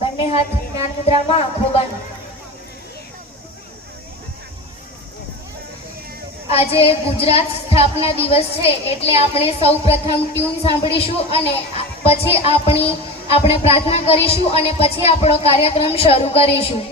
બંને હાથ જ્ઞાન મુદ્રામાં આંખો બંધ. આજે ગુજરાત સ્થાપના દિવસ છે એટલે આપણે સૌ પ્રથમ ટ્યુન સાંભળીશું અને પછી આપણે પ્રાર્થના કરીશું અને પછી આપણો કાર્યક્રમ શરૂ કરીશું.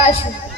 ગાશું.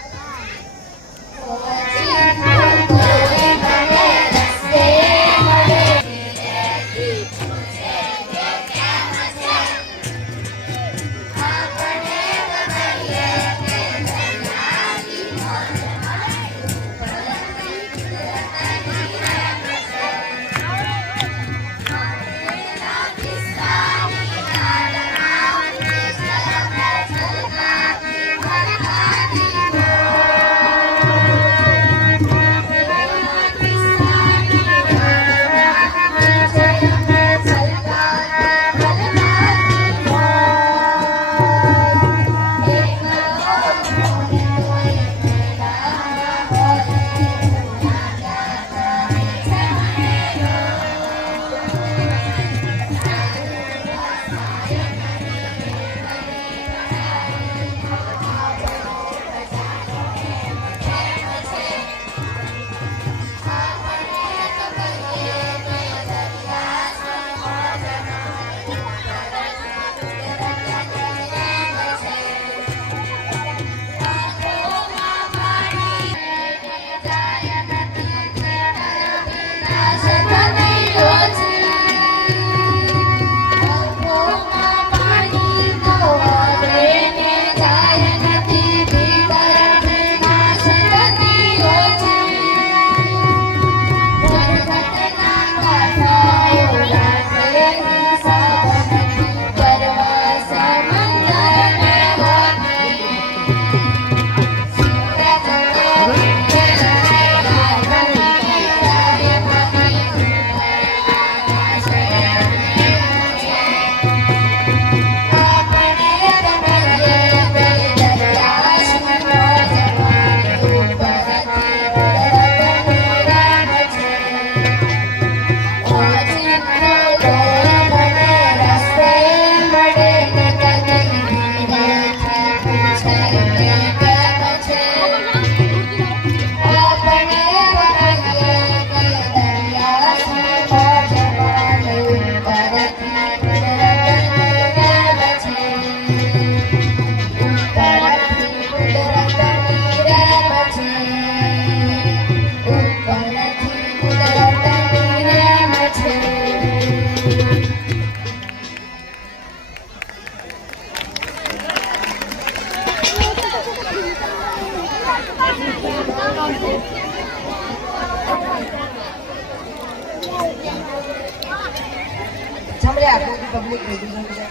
સાંભળે આટલું પબ્લિક ભેગું છે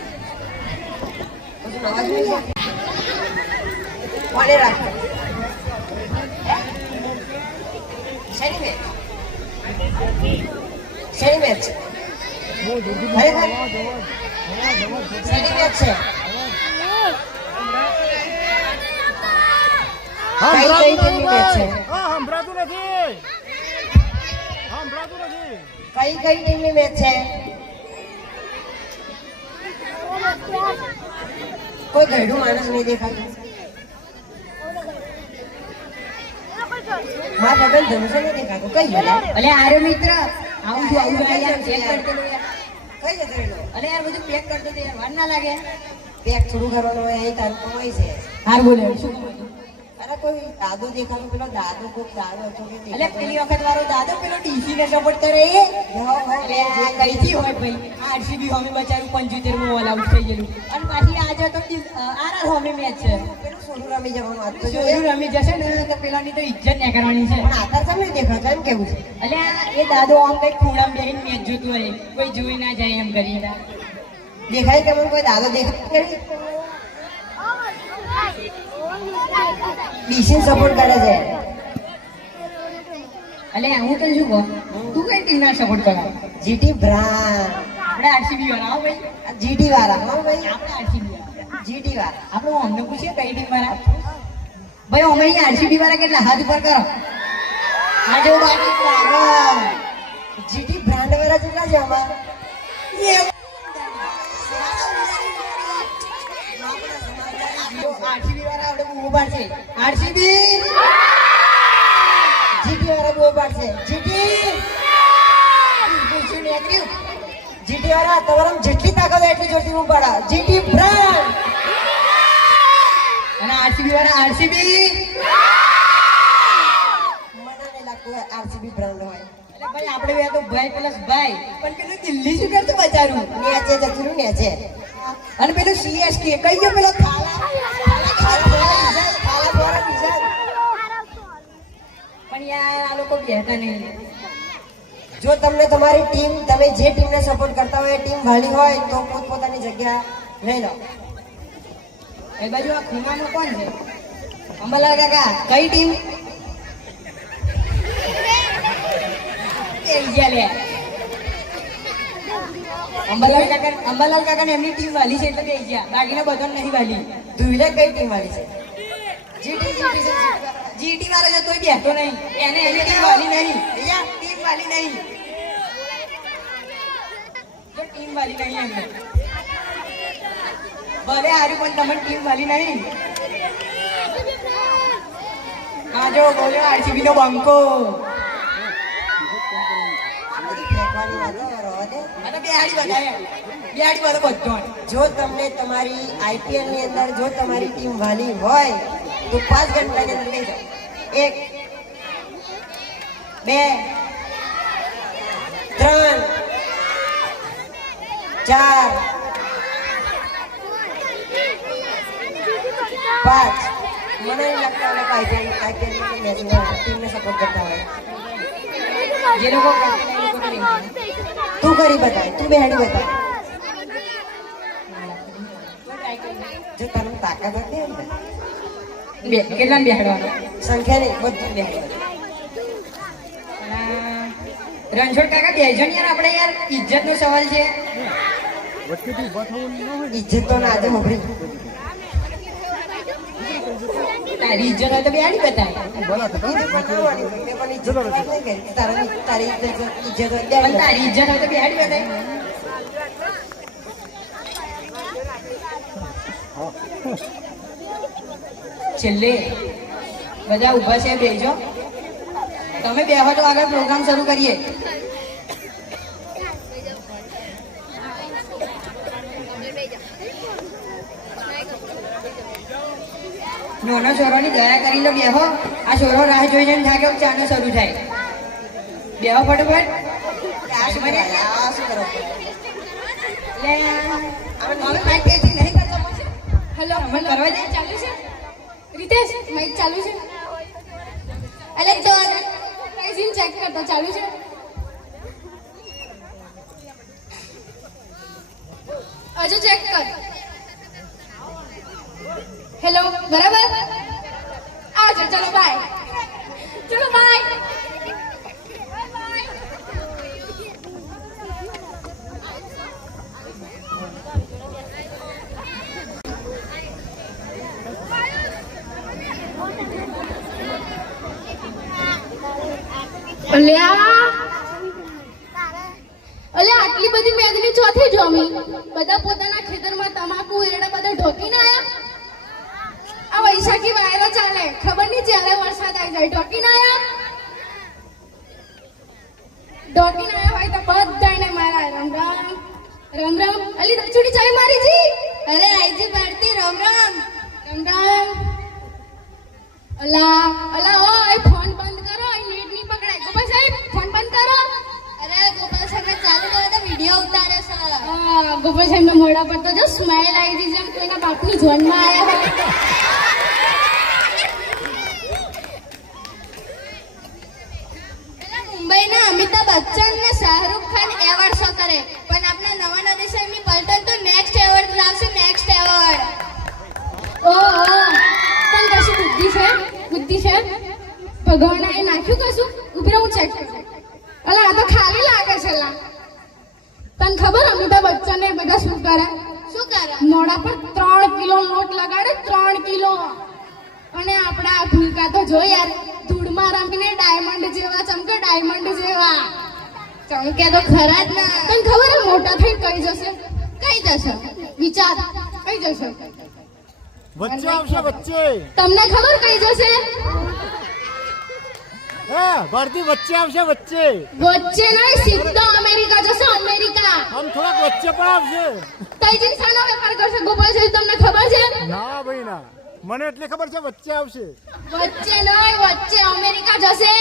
પછી અવાજ નહીં છે કોને રાખે શેની મેચ શેની મેચ ખરેખર શેની મેચ છે કઈ ટીમની મેચ છે સંભળાતું નથી કઈ ટીમની મેચ છે કોઈ ગયડું માણસ નહીં દેખાતું હા ભગવાન ધનુષ નહીં દેખાતું કઈ ગયેલા અલે આરે મિત્ર આવું છું યાર ચેક કરતો હતો યાર કઈ જતો રહ્યો અલે યાર બધું પેક કરતો હતો યાર વાર ના લાગે પેક થોડું કરવાનું હોય અહીં તારું તો હોય છે હાર બોલે શું કહું છું અરે કોઈ દાદો દેખાતો પેલો દાદો કોક દાદો હતો કે અલે પેલી વખત વાળો દાદો પેલો ડીસી ને સપોર્ટ કરે એ કઈથી હોય ભાઈ આરસીબી હોમે બચારું 75 માં ઓલ આઉટ થઈ ગયેલું અને પાછી આજે તો આરઆર હોમે મેચ છે પેલું સોનું રમી જવાનું આજ તો જોયું રમી જશે ને તો પેલાની તો ઇજ્જત ના કરવાની છે પણ આધાર સામે દેખાતો એમ કેવું છે અલે એ દાદો આમ કઈ ખૂણામાં બેહીને મેચ જોતું હોય કોઈ જોઈ ના જાય એમ કરીને દેખાય કે મને કોઈ દાદો દેખાય કરી ડીસી સપોર્ટ કરે છે અલે હું તો શું કહું તું કઈ ટીમ ના સપોર્ટ કરા જીટી બ્રાન્ડ આપણે આરસીબી વાળા હો ભાઈ જીટી વાળા હો ભાઈ આપણે આરસીબી જીટી વાળા આપણે અમને પૂછીએ કઈ ટીમ વાળા ભાઈ અમે અહીંયા આરસીબી વાળા કેટલા હાથ ઉપર કરો આજે બાકી જીટી બ્રાન્ડ વાળા કેટલા છે આમાં આરસીબી વાળા આપણે બહુ પાડશે આરસીબી જીટી વાળા બહુ પાડશે જીટી પૂછ્યું નીકળ્યું જીટી વાળા તમારામાં જેટલી તાકાત હોય એટલી જોરથી હું પાડા જીટી બ્રાન્ડ અને આરસીબી વાળા આરસીબી મને નહીં લાગતું આરસીબી બ્રાન્ડ હોય. એટલે ભાઈ આપણે બે તો ભાઈ પ્લસ ભાઈ પણ પેલું દિલ્હી શું કરતું બચારું નેચે જતું રહ્યું નેચે. અને પેલું સીએસકે કઈ ગયો પેલો ખાલા બોરા બીજા. પણ યાર આ લોકો કહેતા નહીં જો તમને તમારી ટીમ, તમે જે ટીમને સપોર્ટ કરતા હોય એ ટીમ વાલી હોય તો પોતપોતાની જગ્યા લઈ લો. એ બાજુ આ ખૂણામાં કોણ છે અંબાલાલ કાકા કઈ ટીમ એ ગયા લે અંબાલાલ કાકા ને એમની ટીમ વાલી છે એટલે કે ગયા બાકીના બધાને નહીં વાલી ધ્રુવીને કઈ ટીમ વાલી છે? જીટી વાળો છે તોય બેઠો નહીં એને એની ટીમ વાલી નહીં અહીંયા ટીમ વાલી નહીં જો ટીમ વાલી નહીં એમને ભલે હારું પણ તમને ટીમ વાલી નહીં હા જો બોલ્યો આરસીબી નો બંકો ફેંકવાની વાતો રહેવા દે. અને બેહાડી બતાવે બેહાડી બધો બધો જો તમને તમારી આઈપીએલ ની અંદર જો તમારી ટીમ વાલી હોય તો 5 ઘંટાની અંદર લઈ જાઓ. 1 2 3 4 5. મને નહીં લાગતું આ લોકો આઈપીએલ ની મેચમાં ટીમને સપોર્ટ કરતા હોય. જે લોકો કરતા એ લોકોને નહીં. તું કરી બતાય, તું બેહાડી બતાય. જો તારું તાકાત હતી ને કેટલા બેહાડવાનો સંખ્યા નહીં, બધું બેહાડી બતાય. રણછોડ કાકા બેજો ને યાર આપણે યાર ઇજ્જત નો સવાલ છે ઇજ્જત તો ના આજે મોકલી. તારી ઇજ્જત હોય તો બેહાડી બતાય તારી ઇજ્જત હોય પણ તારી ઇજ્જત હોય તો બેહાડી બતાય છેલ્લે બધા ઊભા છે બેજો તમે બેહો તો આગળ પ્રોગ્રામ શરૂ કરીએ નાનો છોરોની દયા કરી લો બેહો આ છોરો રાહ જોઈ જઈને થાકે ચાનો શરૂ થાય બેહો ફટોફટ શું કરો? લે હવે માઇક ટેસ્ટિંગ નહીં કરતો પછી હેલો અમે કરવા દે ચાલુ છે રીતેશ માઈક ચાલુ છે અલે તો પ્રાઇઝિંગ ચેક કરતો ચાલુ છે હજુ ચેક કર હેલો બરાબર આવજો ચલો બાય ચલો બાય અલ્યા આટલી બધી મેદની ચોથી જોમી બધા પોતાના ખેતરમાં તમાકુ એરડા બધા ઢોકીને આયા આ વૈશાખી વાયરો ચાલે ખબર નહીં જ્યારે વરસાદ આવી જાય ઢોકીને આયા હોય તો બધાને મારા રામ રામ રામ રામ અલી દચુડી ચાય મારી જી અરે આઈજી પાડતી રામ રામ રામ રામ અલા અલા ઓય ફોન બંધ કરો નેટ નહીં પકડાય ગોપાલ સાહેબ ફોન બંધ કરો અરે ગોપાલ સાહેબ ચાલુ કરો તો વિડિયો ઉતારે છે ગોપાલ સાહેબ ના મોઢા પર તો જો સ્માઈલ આવી ગઈ જેમ કોઈના બાપની જોનમાં આયા હોય મુંબઈના અમિતાભ બચ્ચન ને શાહરુખ ખાન એવોર્ડ શો કરે પણ આપણા નવા નરેશનની પલટન તો નેક્સ્ટ એવોર્ડ લાવશે નેક્સ્ટ એવોર્ડ ઓહો તને કશું બુદ્ધિ છે ભગવાને એ નાખ્યું કશું ઉભી રહું ચેક કરું અલા આ તો ખાલી લાગે છે લા તને ખબર અમિતાભ બચ્ચન એ બધા શું કરે મોઢા પર 3 કિલો નોટ લગાડે 3 કિલો અને આપડા ભૂલકા તો જો યાર ધૂળમાં રમીને ડાયમંડ જેવા ચમકે ડાયમંડ જેવા ચમકે તો ખરા જ ના તને ખબર મોટા થઈ કઈ જશે વિચાર કઈ જશે વચ્ચે આવશે વચ્ચે તમને ખબર કઈ જશે હે ભારતી વચ્ચે આવશે વચ્ચે નહીં સીધો અમેરિકા જશે અમેરિકા આમ થોડાક વચ્ચે પણ આવશે તૈજીન સાનો વેપાર કરશે ગોપાલ સાહેબ તમને ખબર છે ના ભાઈ ના મને એટલી ખબર છે વચ્ચે આવશે. વચ્ચે નહીં, વચ્ચે અમેરિકા જશે